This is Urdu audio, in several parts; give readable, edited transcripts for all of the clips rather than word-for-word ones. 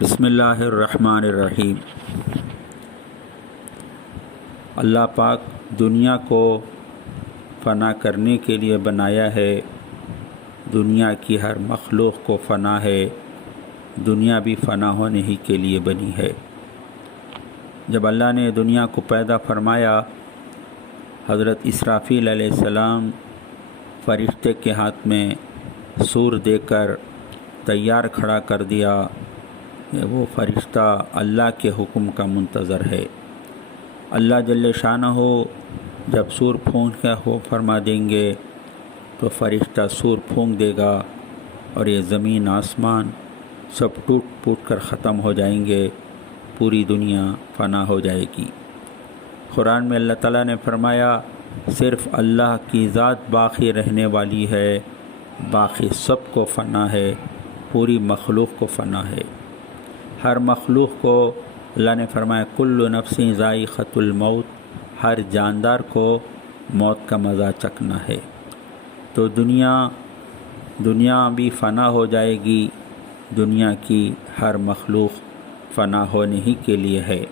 بسم اللہ الرحمن الرحیم۔ اللہ پاک دنیا کو فنا کرنے کے لیے بنایا ہے۔ دنیا کی ہر مخلوق کو فنا ہے، دنیا بھی فنا ہونے ہی کے لیے بنی ہے۔ جب اللہ نے دنیا کو پیدا فرمایا، حضرت اسرافیل علیہ السلام فرشتے کے ہاتھ میں سور دے کر تیار کھڑا کر دیا۔ وہ فرشتہ اللہ کے حکم کا منتظر ہے۔ اللہ جل شانہ جب سور پھونک کا ہو فرما دیں گے تو فرشتہ سور پھونک دے گا اور یہ زمین آسمان سب ٹوٹ پھوٹ کر ختم ہو جائیں گے، پوری دنیا فنا ہو جائے گی۔ قرآن میں اللہ تعالیٰ نے فرمایا صرف اللہ کی ذات باقی رہنے والی ہے، باقی سب کو فنا ہے، پوری مخلوق کو فنا ہے۔ ہر مخلوق کو اللہ نے فرمایا کل نفس ذائقۃ الموت، ہر جاندار کو موت کا مزہ چکھنا ہے۔ تو دنیا بھی فنا ہو جائے گی، دنیا کی ہر مخلوق فنا ہونے ہی کے لیے ہے۔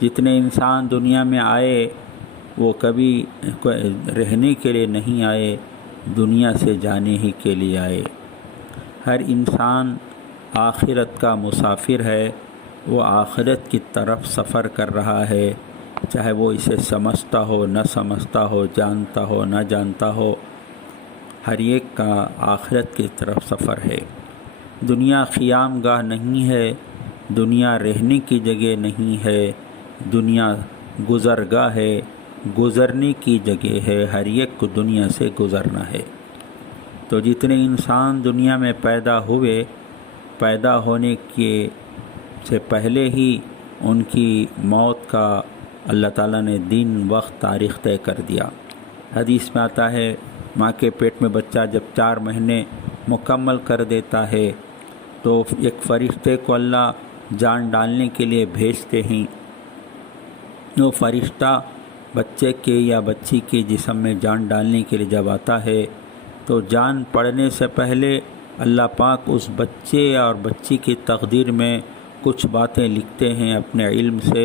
جتنے انسان دنیا میں آئے وہ کبھی رہنے کے لیے نہیں آئے، دنیا سے جانے ہی کے لیے آئے۔ ہر انسان آخرت کا مسافر ہے، وہ آخرت کی طرف سفر کر رہا ہے، چاہے وہ اسے سمجھتا ہو نہ سمجھتا ہو، جانتا ہو نہ جانتا ہو، ہر ایک کا آخرت کی طرف سفر ہے۔ دنیا قیام گاہ نہیں ہے، دنیا رہنے کی جگہ نہیں ہے، دنیا گزرگاہ ہے، گزرنے کی جگہ ہے، ہر ایک کو دنیا سے گزرنا ہے۔ تو جتنے انسان دنیا میں پیدا ہوئے، پیدا ہونے کے سے پہلے ہی ان کی موت کا اللہ تعالیٰ نے دن وقت تاریخ طے کر دیا۔ حدیث میں آتا ہے ماں کے پیٹ میں بچہ جب 4 مہینے مکمل کر دیتا ہے تو ایک فرشتے کو اللہ جان ڈالنے کے لیے بھیجتے ہیں۔ وہ فرشتہ بچے کے یا بچی کے جسم میں جان ڈالنے کے لیے جب آتا ہے تو جان پڑنے سے پہلے اللہ پاک اس بچے اور بچی کی تقدیر میں کچھ باتیں لکھتے ہیں اپنے علم سے۔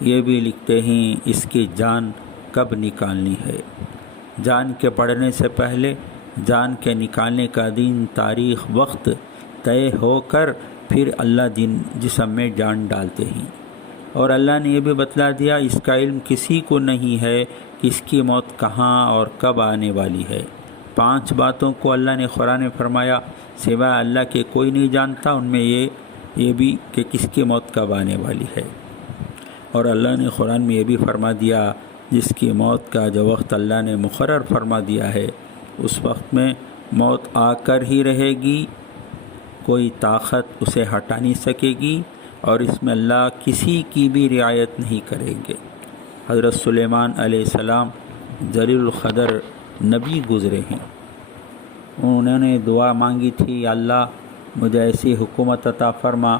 یہ بھی لکھتے ہیں اس کی جان کب نکالنی ہے۔ جان کے پڑنے سے پہلے جان کے نکالنے کا دن، تاریخ، وقت طے ہو کر پھر اللہ جسم میں جان ڈالتے ہیں۔ اور اللہ نے یہ بھی بتلا دیا اس کا علم کسی کو نہیں ہے کہ اس کی موت کہاں اور کب آنے والی ہے۔ 5 باتوں کو اللہ نے قرآن میں فرمایا سوائے اللہ کے کوئی نہیں جانتا، ان میں یہ بھی کہ کس کی موت کب آنے والی ہے۔ اور اللہ نے قرآن میں یہ بھی فرما دیا جس کی موت کا جو وقت اللہ نے مقرر فرما دیا ہے اس وقت میں موت آ کر ہی رہے گی، کوئی طاقت اسے ہٹا نہیں سکے گی، اور اس میں اللہ کسی کی بھی رعایت نہیں کریں گے۔ حضرت سلیمان علیہ السلام جلیل القدر نبی گزرے ہیں، انہوں نے دعا مانگی تھی اللہ مجھے ایسی حکومت عطا فرما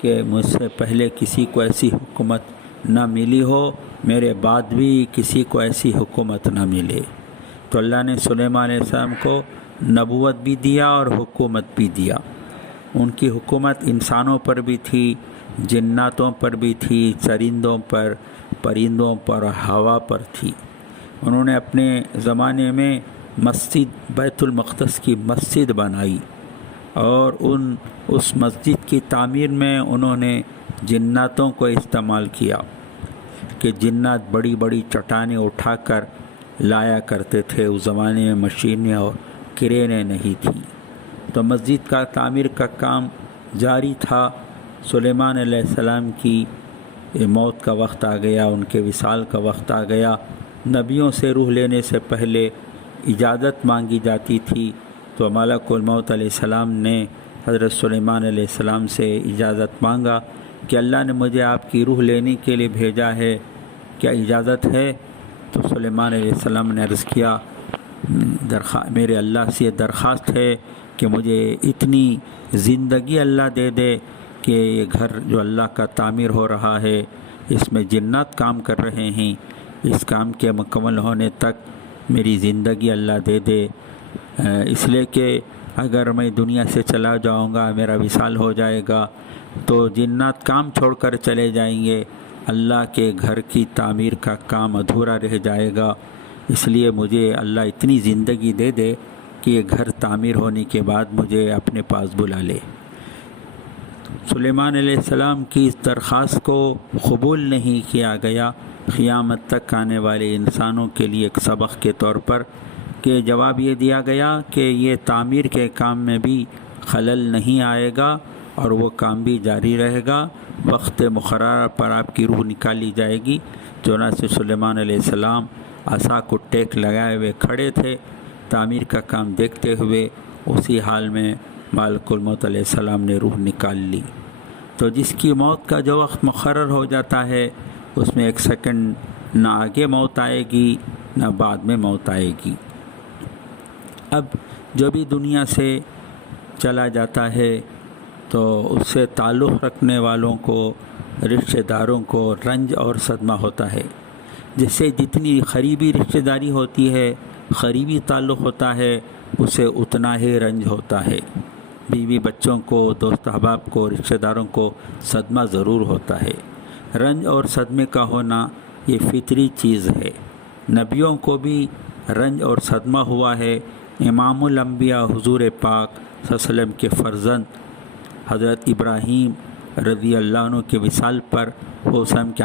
کہ مجھ سے پہلے کسی کو ایسی حکومت نہ ملی ہو، میرے بعد بھی کسی کو ایسی حکومت نہ ملے۔ تو اللہ نے سلیمان علیہ السلام کو نبوت بھی دیا اور حکومت بھی دیا۔ ان کی حکومت انسانوں پر بھی تھی، جناتوں پر بھی تھی، چرندوں پر، پرندوں پر، ہوا پر تھی۔ انہوں نے اپنے زمانے میں مسجد بیت المقدس کی مسجد بنائی، اور اس مسجد کی تعمیر میں انہوں نے جناتوں کو استعمال کیا کہ جنات بڑی بڑی چٹانیں اٹھا کر لایا کرتے تھے۔ اس زمانے میں مشینیں اور کرینے نہیں تھیں، تو مسجد کا تعمیر کا کام جاری تھا۔ سلیمان علیہ السلام کی موت کا وقت آ گیا، ان کے وصال کا وقت آ گیا۔ نبیوں سے روح لینے سے پہلے اجازت مانگی جاتی تھی، تو ملک الموت علیہ السلام نے حضرت سلیمان علیہ السلام سے اجازت مانگا کہ اللہ نے مجھے آپ کی روح لینے کے لیے بھیجا ہے، کیا اجازت ہے؟ تو سلیمان علیہ السلام نے عرض کیا میرے اللہ سے یہ درخواست ہے کہ مجھے اتنی زندگی اللہ دے دے کہ یہ گھر جو اللہ کا تعمیر ہو رہا ہے اس میں جنات کام کر رہے ہیں، اس کام کے مکمل ہونے تک میری زندگی اللہ دے دے، اس لیے کہ اگر میں دنیا سے چلا جاؤں گا، میرا وصال ہو جائے گا تو جنات کام چھوڑ کر چلے جائیں گے، اللہ کے گھر کی تعمیر کا کام ادھورا رہ جائے گا۔ اس لیے مجھے اللہ اتنی زندگی دے دے کہ یہ گھر تعمیر ہونے کے بعد مجھے اپنے پاس بلا لے۔ سلیمان علیہ السلام کی اس درخواست کو قبول نہیں کیا گیا، قیامت تک آنے والے انسانوں کے لیے ایک سبق کے طور پر، کہ جواب یہ دیا گیا کہ یہ تعمیر کے کام میں بھی خلل نہیں آئے گا اور وہ کام بھی جاری رہے گا۔ وقت مقررہ پر آپ کی روح نکالی جائے گی۔ چنانچہ سلیمان علیہ السلام عصا کو ٹیک لگائے ہوئے کھڑے تھے، تعمیر کا کام دیکھتے ہوئے۔ اسی حال میں مالک الموت علیہ السلام نے روح نکال لی۔ تو جس کی موت کا جو وقت مقرر ہو جاتا ہے، اس میں ایک سیکنڈ نہ آگے موت آئے گی نہ بعد میں موت آئے گی۔ اب جو بھی دنیا سے چلا جاتا ہے تو اس سے تعلق رکھنے والوں کو، رشتہ داروں کو رنج اور صدمہ ہوتا ہے۔ جس سے جتنی قریبی رشتہ داری ہوتی ہے، قریبی تعلق ہوتا ہے، اسے اتنا ہی رنج ہوتا ہے۔ بیوی بچوں کو، دوست احباب کو، رشتہ داروں کو صدمہ ضرور ہوتا ہے۔ رنج اور صدمے کا ہونا یہ فطری چیز ہے۔ نبیوں کو بھی رنج اور صدمہ ہوا ہے۔ امام الانبیاء حضور پاک صلی اللہ علیہ وسلم کے فرزند حضرت ابراہیم رضی اللہ عنہ کے وصال پر حسین کی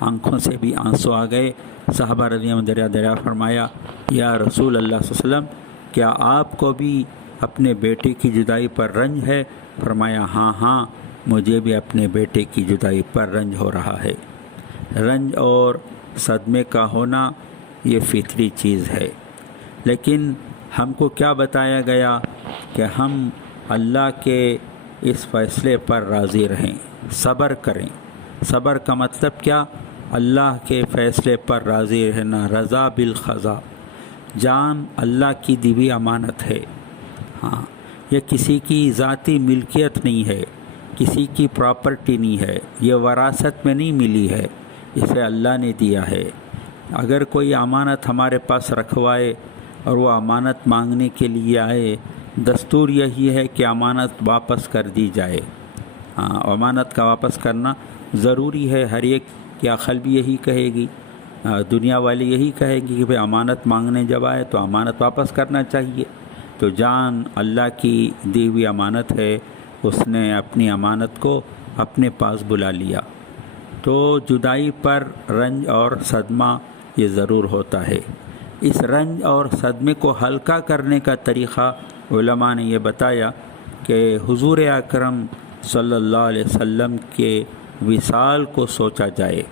آنکھوں سے بھی آنسو آ گئے۔ صحابہ رضی اللہ عنہ دریا فرمایا، یا رسول اللہ صلی اللہ علیہ وسلم، کیا آپ کو بھی اپنے بیٹے کی جدائی پر رنج ہے؟ فرمایا، ہاں مجھے بھی اپنے بیٹے کی جدائی پر رنج ہو رہا ہے۔ رنج اور صدمے کا ہونا یہ فطری چیز ہے، لیکن ہم کو کیا بتایا گیا کہ ہم اللہ کے اس فیصلے پر راضی رہیں، صبر کریں۔ صبر کا مطلب کیا؟ اللہ کے فیصلے پر راضی رہنا، رضا بالقضاء۔ جان اللہ کی دی ہوئی امانت ہے، ہاں، یہ کسی کی ذاتی ملکیت نہیں ہے، کسی کی پراپرٹی نہیں ہے، یہ وراثت میں نہیں ملی ہے، اسے اللہ نے دیا ہے۔ اگر کوئی امانت ہمارے پاس رکھوائے اور وہ امانت مانگنے کے لیے آئے، دستور یہی ہے کہ امانت واپس کر دی جائے۔ امانت کا واپس کرنا ضروری ہے۔ ہر ایک کی عقل بھی یہی کہے گی، دنیا والی یہی کہے گی کہ بھئی امانت مانگنے جب آئے تو امانت واپس کرنا چاہیے۔ تو جان اللہ کی دی ہوئی امانت ہے، اس نے اپنی امانت کو اپنے پاس بلا لیا۔ تو جدائی پر رنج اور صدمہ یہ ضرور ہوتا ہے۔ اس رنج اور صدمے کو ہلکا کرنے کا طریقہ علماء نے یہ بتایا کہ حضور اکرم صلی اللہ علیہ وسلم کے وصال کو سوچا جائے۔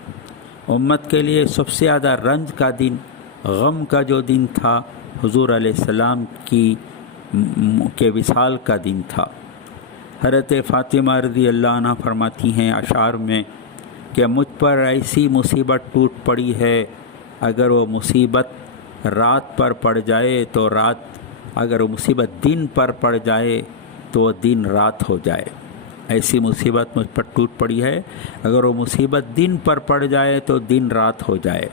امت کے لیے سب سے زیادہ رنج کا دن، غم کا جو دن تھا، حضور علیہ السلام کے وصال کا دن تھا۔ حضرت فاطمہ رضی اللہ عنہ فرماتی ہیں اشعار میں کہ مجھ پر ایسی مصیبت ٹوٹ پڑی ہے، اگر وہ مصیبت رات پر پڑ جائے تو رات، اگر وہ مصیبت دن پر پڑ جائے تو وہ دن رات ہو جائے۔ ایسی مصیبت مجھ پر ٹوٹ پڑی ہے، اگر وہ مصیبت دن پر پڑ جائے تو دن رات ہو جائے۔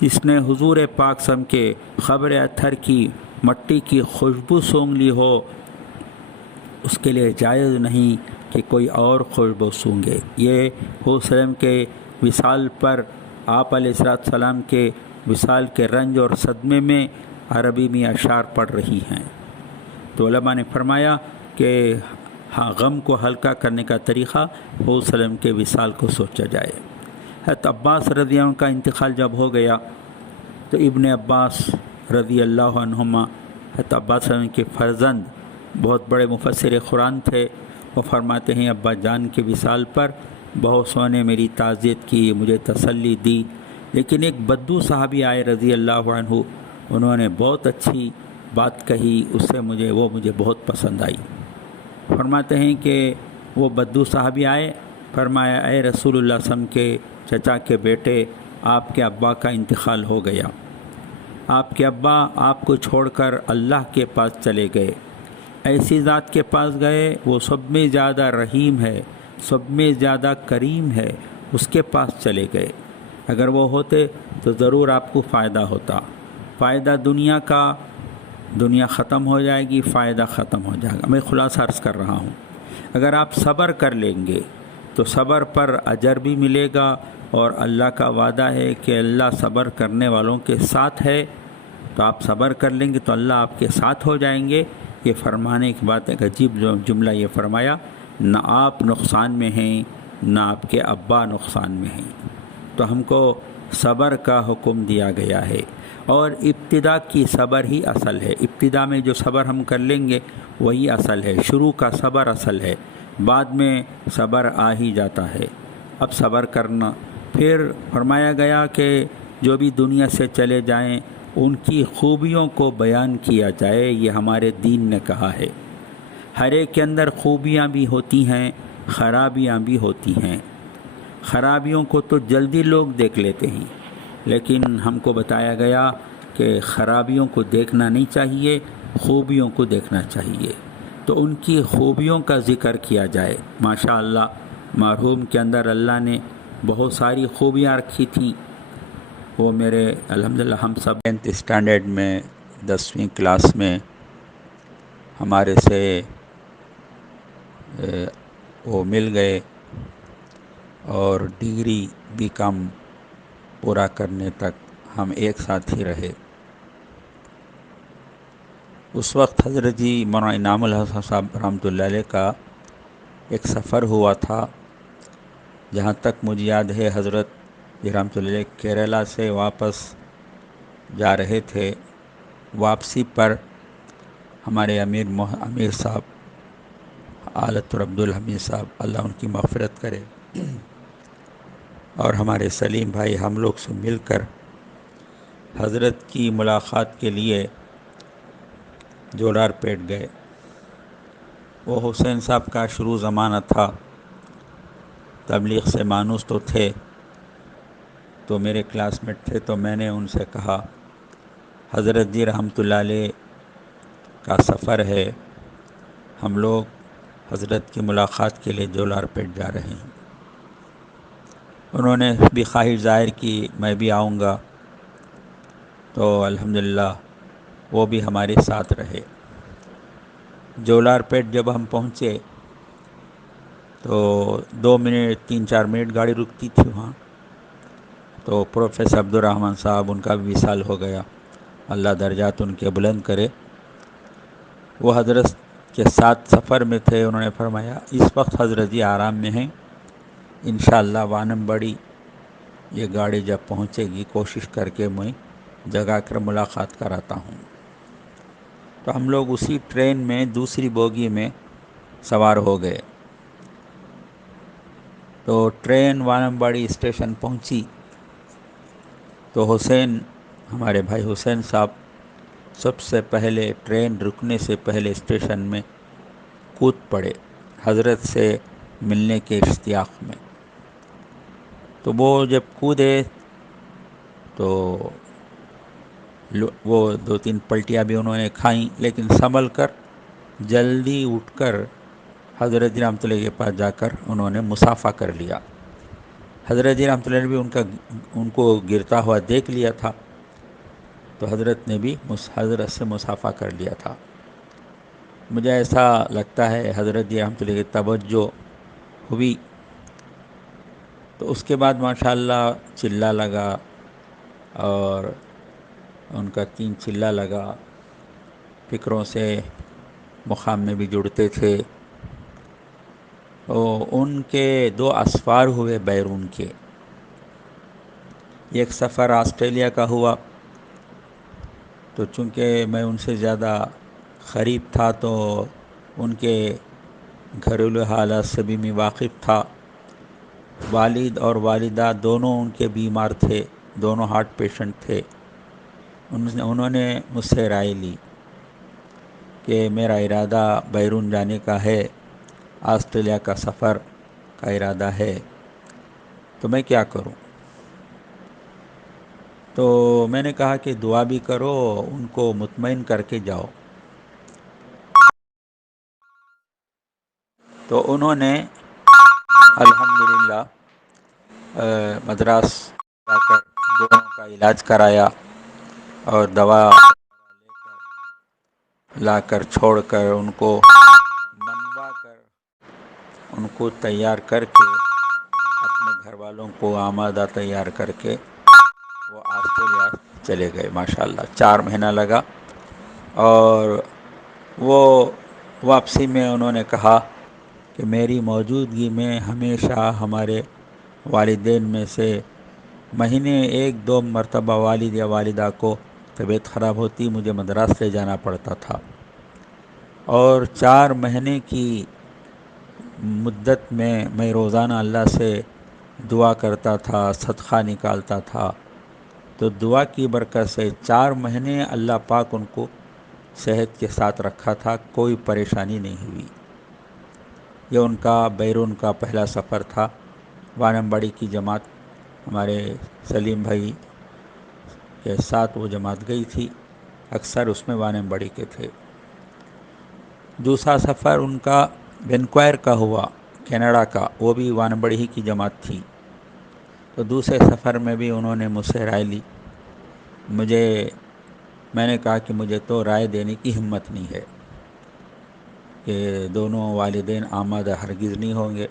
جس نے حضور پاک سم کے قبر اطہر کی مٹی کی خوشبو سونگھ لی ہو، اس کے لیے جائز نہیں کہ کوئی اور خوشبو سونگھے۔ یہ حسین کے وصال پر آپ علیہ السلام کے وصال کے رنج اور صدمے میں عربی میں اشعار پڑھ رہی ہیں۔ تو علماء نے فرمایا کہ غم کو ہلکا کرنے کا طریقہ حسین کے وصال کو سوچا جائے۔ حضرت عباس رضی اللہ عنہ کا انتقال جب ہو گیا تو ابن عباس رضی اللہ عنہما، حضرت عباس رضی اللہ عنہ کے فرزند، بہت بڑے مفسر قرآن تھے، وہ فرماتے ہیں ابا جان کے وصال پر بہت سو نے میری تعزیت کی، مجھے تسلی دی، لیکن ایک بدو صحابی آئے رضی اللہ عنہ، انہوں نے بہت اچھی بات کہی، اس سے مجھے بہت پسند آئی۔ فرماتے ہیں کہ وہ بدو صحابی آئے، فرمایا اے رسول اللہ صلی اللہ علیہ وسلم کے چچا کے بیٹے، آپ کے ابا کا انتقال ہو گیا۔ آپ کے ابا آپ کو چھوڑ کر اللہ کے پاس چلے گئے، ایسی ذات کے پاس گئے وہ سب میں زیادہ رحیم ہے، سب میں زیادہ کریم ہے، اس کے پاس چلے گئے۔ اگر وہ ہوتے تو ضرور آپ کو فائدہ ہوتا، فائدہ دنیا کا دنیا ختم ہو جائے گی، فائدہ ختم ہو جائے گا۔ میں خلاصہ عرض کر رہا ہوں، اگر آپ صبر کر لیں گے تو صبر پر اجر بھی ملے گا، اور اللہ کا وعدہ ہے کہ اللہ صبر کرنے والوں کے ساتھ ہے، تو آپ صبر کر لیں گے تو اللہ آپ کے ساتھ ہو جائیں گے۔ یہ فرمانے کی بات ایک عجیب جملہ یہ فرمایا، نہ آپ نقصان میں ہیں نہ آپ کے ابا نقصان میں ہیں۔ تو ہم کو صبر کا حکم دیا گیا ہے، اور ابتدا کی صبر ہی اصل ہے۔ ابتدا میں جو صبر ہم کر لیں گے وہی اصل ہے، شروع کا صبر اصل ہے، بعد میں صبر آ ہی جاتا ہے۔ اب صبر کرنا، پھر فرمایا گیا کہ جو بھی دنیا سے چلے جائیں ان کی خوبیوں کو بیان کیا جائے، یہ ہمارے دین نے کہا ہے۔ ہر ایک کے اندر خوبیاں بھی ہوتی ہیں، خرابیاں بھی ہوتی ہیں۔ خرابیوں کو تو جلدی لوگ دیکھ لیتے ہیں، لیکن ہم کو بتایا گیا کہ خرابیوں کو دیکھنا نہیں چاہیے، خوبیوں کو دیکھنا چاہیے۔ تو ان کی خوبیوں کا ذکر کیا جائے۔ ماشاء اللہ مرحوم کے اندر اللہ نے بہت ساری خوبیاں رکھی تھیں۔ وہ میرے الحمدللہ ہم سب 10th اسٹینڈرڈ میں 10ویں کلاس میں ہمارے سے وہ مل گئے، اور ڈگری بی کام پورا کرنے تک ہم ایک ساتھ ہی رہے۔ اس وقت حضرت جی مولانا انعام الحسن صاحب رحمۃ اللہ علیہ کا ایک سفر ہوا تھا، جہاں تک مجھے یاد ہے حضرت جی رحمۃ اللہ علیہ کیرلا سے واپس جا رہے تھے۔ واپسی پر ہمارے امیر صاحب آلت عبد الحمید صاحب، اللہ ان کی مغفرت کرے، اور ہمارے سلیم بھائی، ہم لوگ سے مل کر حضرت کی ملاقات کے لیے جولار پیٹ گئے۔ وہ حسین صاحب کا شروع زمانہ تھا، تبلیغ سے مانوس تو تھے، تو میرے کلاس میٹ تھے، تو میں نے ان سے کہا حضرت جی رحمۃ اللہ علیہ کا سفر ہے، ہم لوگ حضرت کی ملاقات کے لیے جولار پیٹ جا رہے ہیں۔ انہوں نے بھی خواہش ظاہر کی میں بھی آؤں گا، تو الحمدللہ وہ بھی ہمارے ساتھ رہے۔ جولار پیٹ جب ہم پہنچے تو 2 منٹ 3-4 منٹ گاڑی رکتی تھی وہاں، تو پروفیسر عبد الرحمن صاحب، ان کا بھی وصال ہو گیا، اللہ درجات ان کے بلند کرے، وہ حضرت کے ساتھ سفر میں تھے۔ انہوں نے فرمایا اس وقت حضرت جی آرام میں ہیں، انشاءاللہ وانم بڑی یہ گاڑی جب پہنچے گی کوشش کر کے میں جگہ کر ملاقات کراتا ہوں۔ تو ہم لوگ اسی ٹرین میں دوسری بوگی میں سوار ہو گئے۔ تو ٹرین وانمباڑی اسٹیشن پہنچی تو ہمارے بھائی حسین صاحب سب سے پہلے ٹرین رکنے سے پہلے اسٹیشن میں کود پڑے حضرت سے ملنے کے اشتیاق میں۔ تو وہ جب کودے تو وہ 2-3 پلٹیاں بھی انہوں نے کھائیں، لیکن سنبھل کر جلدی اٹھ کر حضرت جی رحمۃ اللہ کے پاس جا کر انہوں نے مصافحہ کر لیا۔ حضرت جی رحمۃ اللہ نے بھی ان کو گرتا ہوا دیکھ لیا تھا، تو حضرت نے بھی حضرت سے مصافحہ کر لیا تھا۔ مجھے ایسا لگتا ہے حضرت جی رحمۃ اللہ کی توجہ ہوئی، تو اس کے بعد ماشاءاللہ چلہ لگا، اور ان کا 3 چلہ لگا، فکروں سے مقام میں بھی جڑتے تھے۔ ان کے 2 اسفار ہوئے بیرون کے، ایک سفر آسٹریلیا کا ہوا، تو چونکہ میں ان سے زیادہ قریب تھا تو ان کے گھریلو حالات سے بھی میں واقف تھا۔ والد اور والدہ دونوں ان کے بیمار تھے، دونوں ہارٹ پیشنٹ تھے۔ انہوں نے مجھ سے رائے لی کہ میرا ارادہ بیرون جانے کا ہے، آسٹریلیا کا سفر کا ارادہ ہے، تو میں کیا کروں؟ تو میں نے کہا کہ دعا بھی کرو، ان کو مطمئن کر کے جاؤ۔ تو انہوں نے الحمدللہ مدراس جا کر دونوں کا علاج کرایا، اور دوا لے کر لا کر چھوڑ کر ان کو منوا کر ان کو تیار کر کے اپنے گھر والوں کو آمادہ تیار کر کے وہ آسٹریلیا چلے گئے. ماشاءاللہ 4 مہینہ لگا، اور وہ واپسی میں انہوں نے کہا کہ میری موجودگی میں ہمیشہ ہمارے والدین میں سے مہینے 1-2 مرتبہ والد یا والدہ کو طبیعت خراب ہوتی، مجھے مدراس لے جانا پڑتا تھا، اور 4 مہینے کی مدت میں روزانہ اللہ سے دعا کرتا تھا، صدقہ نکالتا تھا. تو دعا کی برکت سے 4 مہینے اللہ پاک ان کو صحت کے ساتھ رکھا تھا، کوئی پریشانی نہیں ہوئی. یہ ان کا بیرون کا پہلا سفر تھا. وانمبڑی کی جماعت ہمارے سلیم بھائی کے ساتھ وہ جماعت گئی تھی، اکثر اس میں وانمبڑی کے تھے. دوسرا سفر ان کا وینکوائر کا ہوا، کینیڈا کا، وہ بھی وانمبڑی ہی کی جماعت تھی. تو دوسرے سفر میں بھی انہوں نے مجھ سے رائے لی. میں نے کہا کہ مجھے تو رائے دینے کی ہمت نہیں ہے کہ دونوں والدین آمادہ ہرگز نہیں ہوں گے،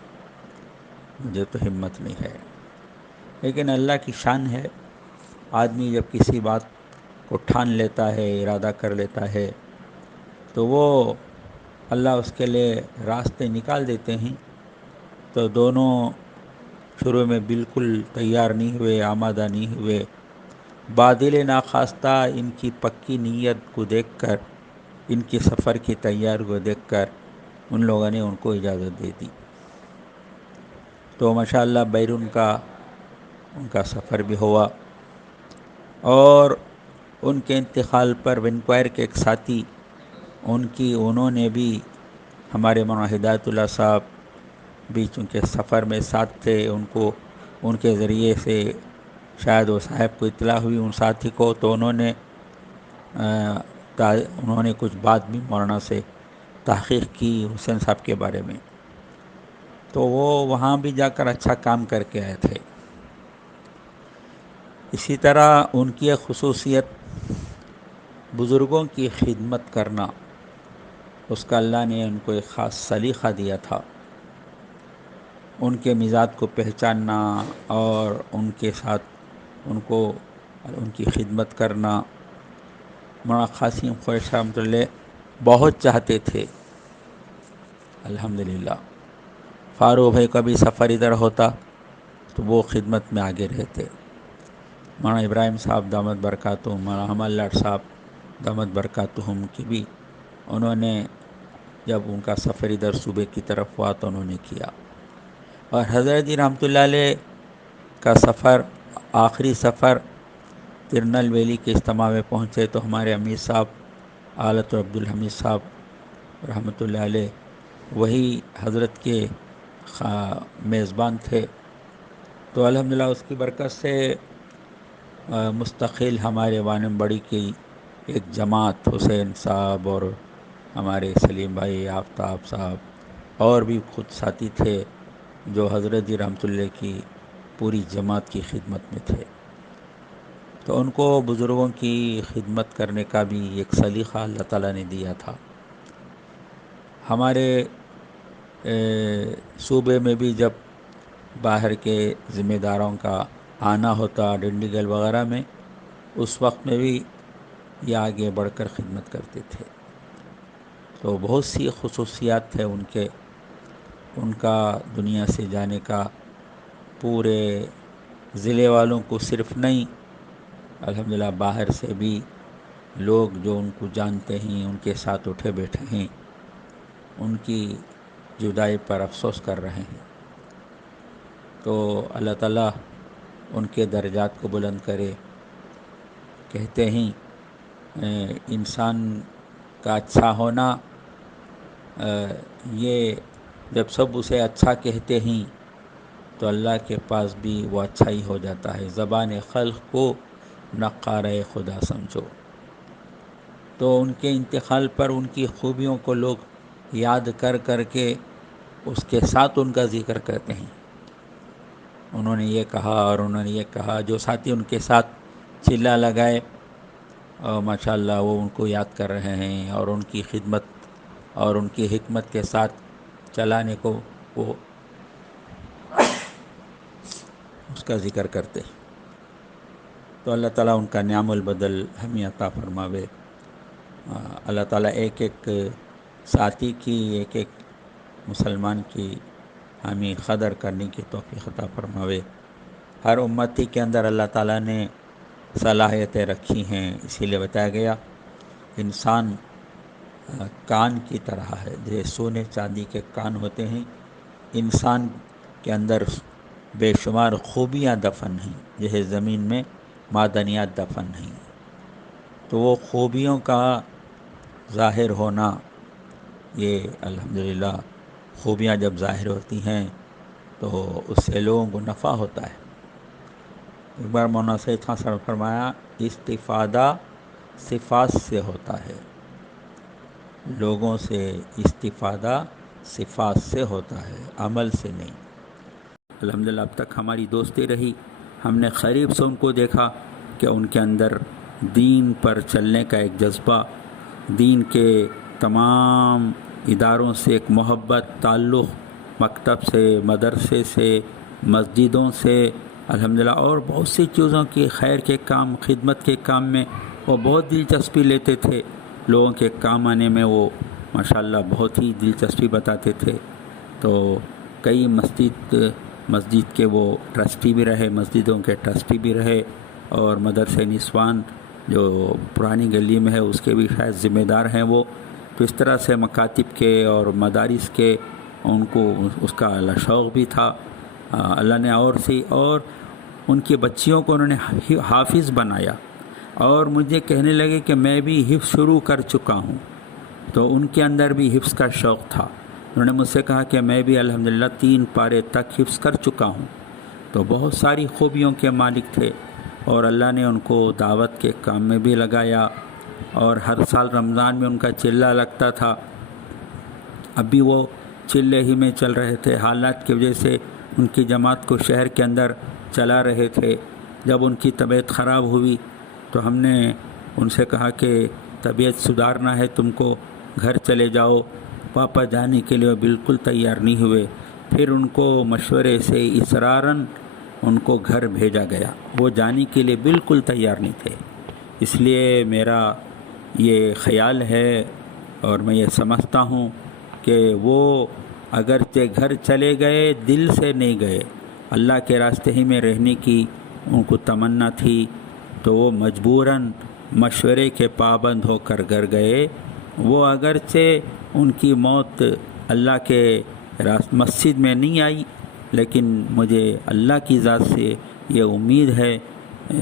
مجھے تو ہمت نہیں ہے. لیکن اللہ کی شان ہے، آدمی جب کسی بات کو ٹھان لیتا ہے، ارادہ کر لیتا ہے، تو وہ اللہ اس کے لیے راستے نکال دیتے ہیں. تو دونوں شروع میں بالکل تیار نہیں ہوئے، آمادہ نہیں ہوئے. بادل ناخواستہ ان کی پکی نیت کو دیکھ کر، ان کی سفر کی تیاری کو دیکھ کر ان لوگوں نے ان کو اجازت دے دی. تو ماشاءاللہ بیرون کا ان کا سفر بھی ہوا. اور ان کے انتقال پر وینکوائر کے ایک ساتھی انہوں نے بھی ہمارے مولانا ہدایت اللہ صاحب بھی چونکہ سفر میں ساتھ تھے، ان کے ذریعے سے شاید وہ صاحب کو اطلاع ہوئی ان ساتھی کو، تو انہوں نے کچھ بات بھی مولانا سے تحقیق کی حسین صاحب کے بارے میں. تو وہ وہاں بھی جا کر اچھا کام کر کے آئے تھے. اسی طرح ان کی ایک خصوصیت بزرگوں کی خدمت کرنا، اس کا اللہ نے ان کو ایک خاص سلیقہ دیا تھا. ان کے مزاج کو پہچاننا اور ان کے ساتھ ان کی خدمت کرنا. مولانا قاسم قریشی رحمۃ اللہ بہت چاہتے تھے. الحمدللہ فاروق بھائی کا بھی سفر ادھر ہوتا تو وہ خدمت میں آگے رہتے. مولانا ابراہیم صاحب دامت برکاتہم، مولانا حمد لاٹ صاحب دامت برکاتہم کی بھی انہوں نے جب ان کا سفر ادھر صوبے کی طرف ہوا تو انہوں نے کیا. اور حضرت جی رحمۃ اللہ علیہ کا سفر، آخری سفر ترنل ویلی کے اجتماع میں پہنچے تو ہمارے امیر صاحب آلت عبدالحمید صاحب رحمۃ اللہ علیہ وہی حضرت کے میزبان تھے. تو الحمدللہ اس کی برکت سے مستقل ہمارے وانمبڑی کی ایک جماعت، حسین صاحب اور ہمارے سلیم بھائی، آفتاب صاحب اور بھی خود ساتھی تھے جو حضرت جی رحمۃ اللہ کی پوری جماعت کی خدمت میں تھے. تو ان کو بزرگوں کی خدمت کرنے کا بھی ایک سلیقہ اللہ تعالیٰ نے دیا تھا. ہمارے صوبے میں بھی جب باہر کے ذمہ داروں کا آنا ہوتا ڈنڈیگل وغیرہ میں، اس وقت میں بھی یہ آگے بڑھ کر خدمت کرتے تھے. تو بہت سی خصوصیات تھے ان کا دنیا سے جانے کا. پورے ضلع والوں کو صرف نہیں، الحمدللہ باہر سے بھی لوگ جو ان کو جانتے ہیں، ان کے ساتھ اٹھے بیٹھے ہیں، ان کی جدائی پر افسوس کر رہے ہیں. تو اللہ تعالیٰ ان کے درجات کو بلند کرے. کہتے ہیں انسان کا اچھا ہونا، یہ جب سب اسے اچھا کہتے ہیں تو اللہ کے پاس بھی وہ اچھا ہی ہو جاتا ہے. زبان خلق کو نقارۂ خدا سمجھو. تو ان کے انتقال پر ان کی خوبیوں کو لوگ یاد کر کر کے اس کے ساتھ ان کا ذکر کرتے ہیں. انہوں نے یہ کہا اور انہوں نے یہ کہا. جو ساتھی ان کے ساتھ چلا لگائے اور ماشاءاللہ وہ ان کو یاد کر رہے ہیں اور ان کی خدمت اور ان کی حکمت کے ساتھ چلانے کو وہ اس کا ذکر کرتے. تو اللہ تعالیٰ ان کا نعم البدل ہمیں عطا فرماوے. اللہ تعالیٰ ایک ایک ساتھی کی، ایک ایک مسلمان کی ہمیں قدر کرنے کی توفیق عطا فرماوے. ہر امتی کے اندر اللہ تعالیٰ نے صلاحیتیں رکھی ہیں، اسی لیے بتایا گیا انسان کان کی طرح ہے، جیسے سونے چاندی کے کان ہوتے ہیں. انسان کے اندر بے شمار خوبیاں دفن ہیں، جیسے زمین میں معدنیات دفن ہیں. تو وہ خوبیوں کا ظاہر ہونا، یہ الحمدللہ خوبیاں جب ظاہر ہوتی ہیں تو اس سے لوگوں کو نفع ہوتا ہے. ایک بار مولانا سید خان صاحب نے فرمایا استفادہ صفات سے ہوتا ہے، لوگوں سے استفادہ صفات سے ہوتا ہے، عمل سے نہیں. الحمدللہ اب تک ہماری دوستی رہی، ہم نے قریب سے ان کو دیکھا کہ ان کے اندر دین پر چلنے کا ایک جذبہ، دین کے تمام اداروں سے ایک محبت، تعلق، مکتب سے، مدرسے سے، مسجدوں سے الحمدللہ، اور بہت سی چیزوں کی خیر کے کام، خدمت کے کام میں وہ بہت دلچسپی لیتے تھے. لوگوں کے کام آنے میں وہ ماشاءاللہ بہت ہی دلچسپی بتاتے تھے. تو کئی مسجد کے وہ ٹرسٹی بھی رہے، مسجدوں کے ٹرسٹی بھی رہے، اور مدرسے نسوان جو پرانی گلی میں ہے اس کے بھی شاید ذمہ دار ہیں وہ. تو اس طرح سے مکاتب کے اور مدارس کے ان کو اس کا شوق بھی تھا. اللہ نے اور ان کی بچیوں کو انہوں نے حافظ بنایا، اور مجھے کہنے لگے کہ میں بھی حفظ شروع کر چکا ہوں. تو ان کے اندر بھی حفظ کا شوق تھا. انہوں نے مجھ سے کہا کہ میں بھی الحمدللہ 3 پارے تک حفظ کر چکا ہوں. تو بہت ساری خوبیوں کے مالک تھے، اور اللہ نے ان کو دعوت کے کام میں بھی لگایا، اور ہر سال رمضان میں ان کا چلہ لگتا تھا. اب بھی وہ چلے ہی میں چل رہے تھے، حالات کی وجہ سے ان کی جماعت کو شہر کے اندر چلا رہے تھے. جب ان کی طبیعت خراب ہوئی تو ہم نے ان سے کہا کہ طبیعت سدھارنا ہے تم کو، گھر چلے جاؤ. واپس جانے کے لیے وہ بالکل تیار نہیں ہوئے. پھر ان کو مشورے سے اصراراً ان کو گھر بھیجا گیا. وہ جانے کے لیے بالکل تیار نہیں تھے. اس لیے میرا یہ خیال ہے اور میں یہ سمجھتا ہوں کہ وہ اگرچہ گھر چلے گئے، دل سے نہیں گئے. اللہ کے راستے ہی میں رہنے کی ان کو تمنا تھی، تو وہ مجبوراً مشورے کے پابند ہو کر گھر گئے. وہ اگرچہ ان کی موت اللہ کے مسجد میں نہیں آئی، لیکن مجھے اللہ کی ذات سے یہ امید ہے،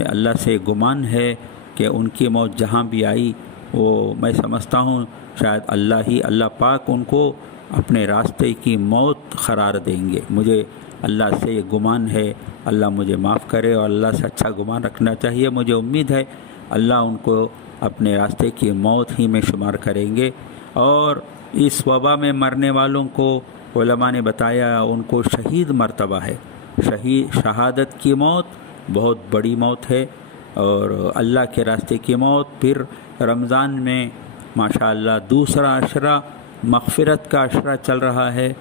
اللہ سے گمان ہے کہ ان کی موت جہاں بھی آئی، وہ میں سمجھتا ہوں شاید اللہ پاک ان کو اپنے راستے کی موت قرار دیں گے. مجھے اللہ سے یہ گمان ہے. اللہ مجھے معاف کرے، اور اللہ سے اچھا گمان رکھنا چاہیے. مجھے امید ہے اللہ ان کو اپنے راستے کی موت ہی میں شمار کریں گے. اور اس وبا میں مرنے والوں کو علماء نے بتایا ان کو شہید مرتبہ ہے. شہادت کی موت بہت بڑی موت ہے، اور اللہ کے راستے کی موت. پھر رمضان میں ماشاءاللہ دوسرا عشرہ مغفرت کا عشرہ چل رہا ہے.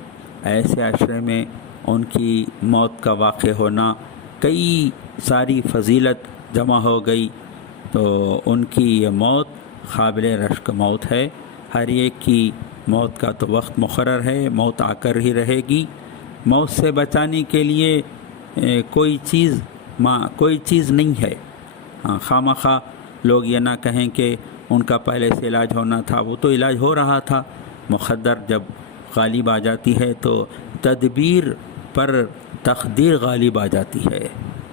ایسے عشرے میں ان کی موت کا واقع ہونا، کئی ساری فضیلت جمع ہو گئی. تو ان کی یہ موت قابل رشک موت ہے. ہر ایک کی موت کا تو وقت مقرر ہے، موت آ کر ہی رہے گی. موت سے بچانے کے لیے کوئی چیز نہیں ہے. خواہ لوگ یہ نہ کہیں کہ ان کا پہلے سے علاج ہونا تھا. وہ تو علاج ہو رہا تھا. مقدر جب غالب آ جاتی ہے تو تدبیر پر تقدیر غالب آ جاتی ہے.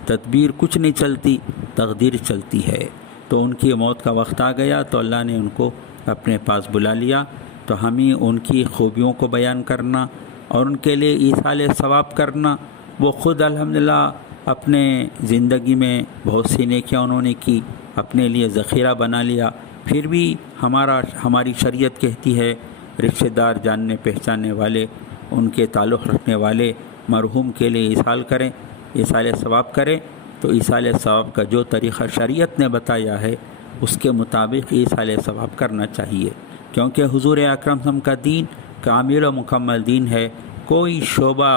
تدبیر کچھ نہیں چلتی، تقدیر چلتی ہے. تو ان کی موت کا وقت آ گیا تو اللہ نے ان کو اپنے پاس بلا لیا. تو ہمیں ان کی خوبیوں کو بیان کرنا اور ان کے لیے ایصال ثواب کرنا. وہ خود الحمدللہ اپنے زندگی میں بہت سی نیکیاں انہوں نے کی، اپنے لیے ذخیرہ بنا لیا. پھر بھی ہماری شریعت کہتی ہے رشتہ دار، جاننے پہچاننے والے، ان کے تعلق رکھنے والے مرحوم کے لیے ایصال کریں، ایصال ثواب کریں. تو ایصال ثواب کا جو طریقہ شریعت نے بتایا ہے اس کے مطابق ایصال ثواب کرنا چاہیے، کیونکہ حضور اکرم صلی اللہ علیہ وسلم کا دین کامل و مکمل دین ہے۔ کوئی شعبہ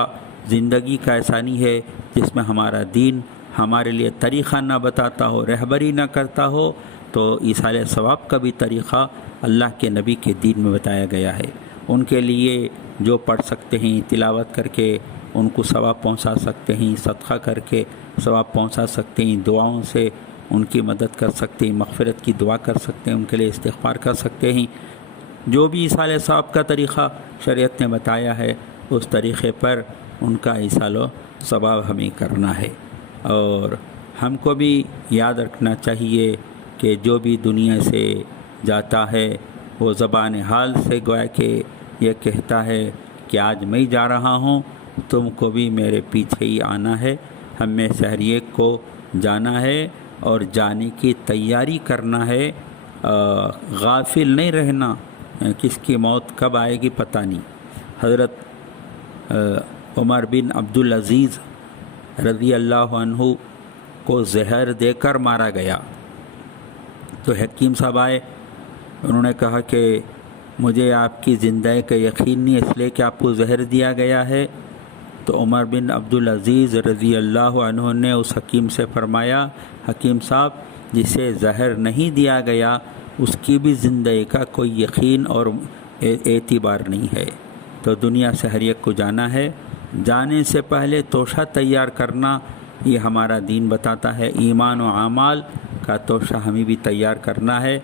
زندگی کا ایسا نہیں ہے جس میں ہمارا دین ہمارے لیے طریقہ نہ بتاتا ہو، رہبری نہ کرتا ہو۔ تو ایصال ثواب کا بھی طریقہ اللہ کے نبی کے دین میں بتایا گیا ہے۔ ان کے لیے جو پڑھ سکتے ہیں تلاوت کر کے ان کو ثواب پہنچا سکتے ہیں، صدقہ کر کے ثواب پہنچا سکتے ہیں، دعاؤں سے ان کی مدد کر سکتے ہیں، مغفرت کی دعا کر سکتے ہیں، ان کے لیے استغفار کر سکتے ہیں۔ جو بھی ایصال ثواب کا طریقہ شریعت نے بتایا ہے اس طریقے پر ان کا ایصال و ثواب ہمیں کرنا ہے۔ اور ہم کو بھی یاد رکھنا چاہیے کہ جو بھی دنیا سے جاتا ہے وہ زبان حال سے گویا کہ یہ کہتا ہے کہ آج میں جا رہا ہوں، تم کو بھی میرے پیچھے ہی آنا ہے۔ ہم میں سے ہر ایک کو جانا ہے اور جانے کی تیاری کرنا ہے، غافل نہیں رہنا، کس کی موت کب آئے گی پتہ نہیں۔ حضرت عمر بن عبدالعزیز رضی اللہ عنہ کو زہر دے کر مارا گیا تو حکیم صاحب آئے، انہوں نے کہا کہ مجھے آپ کی زندگی کا یقین نہیں اس لیے کہ آپ کو زہر دیا گیا ہے۔ تو عمر بن عبدالعزیز رضی اللہ عنہ نے اس حکیم سے فرمایا، حکیم صاحب جسے زہر نہیں دیا گیا اس کی بھی زندگی کا کوئی یقین اور اعتبار نہیں ہے۔ تو دنیا سے ہر ایک کو جانا ہے، جانے سے پہلے توشہ تیار کرنا یہ ہمارا دین بتاتا ہے۔ ایمان و اعمال کا توشہ ہمیں بھی تیار کرنا ہے،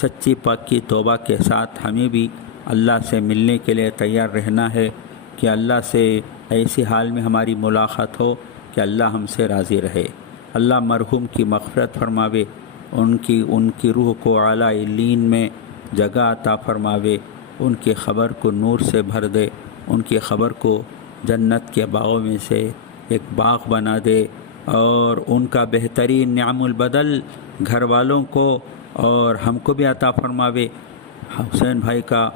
سچی پاکی توبہ کے ساتھ ہمیں بھی اللہ سے ملنے کے لیے تیار رہنا ہے کہ اللہ سے ایسی حال میں ہماری ملاقات ہو کہ اللہ ہم سے راضی رہے۔ اللہ مرحوم کی مغفرت فرماوے، ان کی روح کو اعلیٰ علیین میں جگہ عطا فرماوے، ان کی خبر کو نور سے بھر دے، ان کی خبر کو جنت کے باغوں میں سے ایک باغ بنا دے، اور ان کا بہترین نعم البدل گھر والوں کو اور ہم کو بھی عطا فرماوے۔ حسین بھائی کا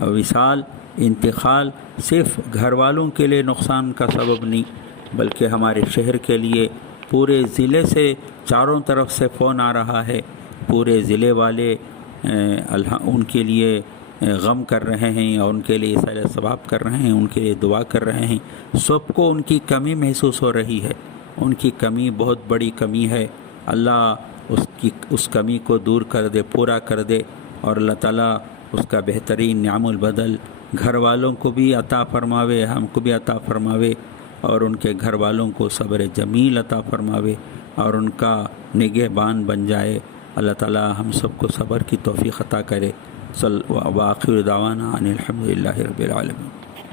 وصال انتقال صرف گھر والوں کے لیے نقصان کا سبب نہیں بلکہ ہمارے شہر کے لیے، پورے ضلع سے چاروں طرف سے فون آ رہا ہے، پورے ضلع والے ان کے لیے غم کر رہے ہیں اور ان کے لیے ایصال ثواب کر رہے ہیں، ان کے لیے دعا کر رہے ہیں۔ سب کو ان کی کمی محسوس ہو رہی ہے، ان کی کمی بہت بڑی کمی ہے، اللہ اس کمی کو دور کر دے، پورا کر دے، اور اللہ تعالیٰ اس کا بہترین نعم البدل گھر والوں کو بھی عطا فرماوے، ہم کو بھی عطا فرماوے، اور ان کے گھر والوں کو صبر جمیل عطا فرماوے اور ان کا نگہبان بن جائے۔ اللہ تعالیٰ ہم سب کو صبر کی توفیق عطا کرے۔ وآخر دعوانا ان الحمد للہ رب العالمین۔